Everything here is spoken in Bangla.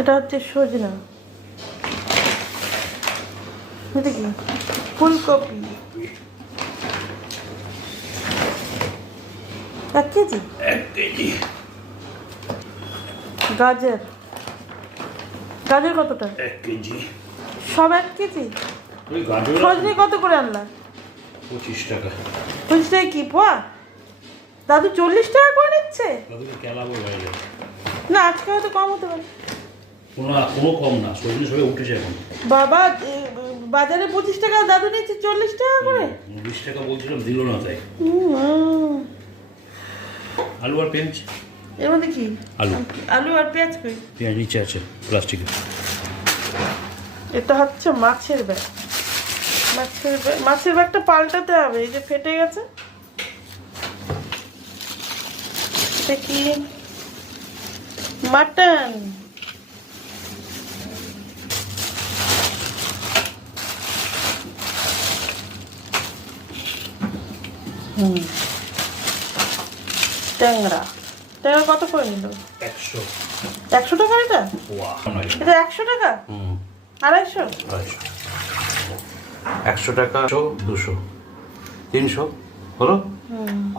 এটা হচ্ছে সজনা, এটা কি ফুলকপি 1 কেজি। 1 কেজি। গাজর, গাজর কতটা? 1 কেজি। সব 1 কেজি। ওই গাজর সজনে কত করে আনলা? 25 টাকা। 25 টাকা কি পোয়া? দাদু 40 টাকা করে নিচ্ছে। দাদুকে কেলাবো হয়ে যায়। না আজকে হয়তো কম হতে পারে। কোনো কম না, সজনে সবাই উঠেছে এখন। বাবা বাজারে 25 টাকা, দাদু নিচ্ছে 40 টাকা করে। 20 টাকা বলছিলাম, দিল না তাই। আলু আর পেঁয়াজ। এর মধ্যে কি? আলু। আলু আর পেঁয়াজ কই? পেঁয়াজ নিচে আছে প্লাস্টিকে। এটা হচ্ছে মাছের ব্যাগ। মাছের ব্যাগটা পাল্টাতে হবে, এই যে ফেটে গেছে। এটা কি? মাটন। ট্যাংরা। ট্যাংরা কত করে নিল? 100। 100 টাকা এটা? এটা 100 টাকা? 250? 100 টাকা, 200, 300 হলো।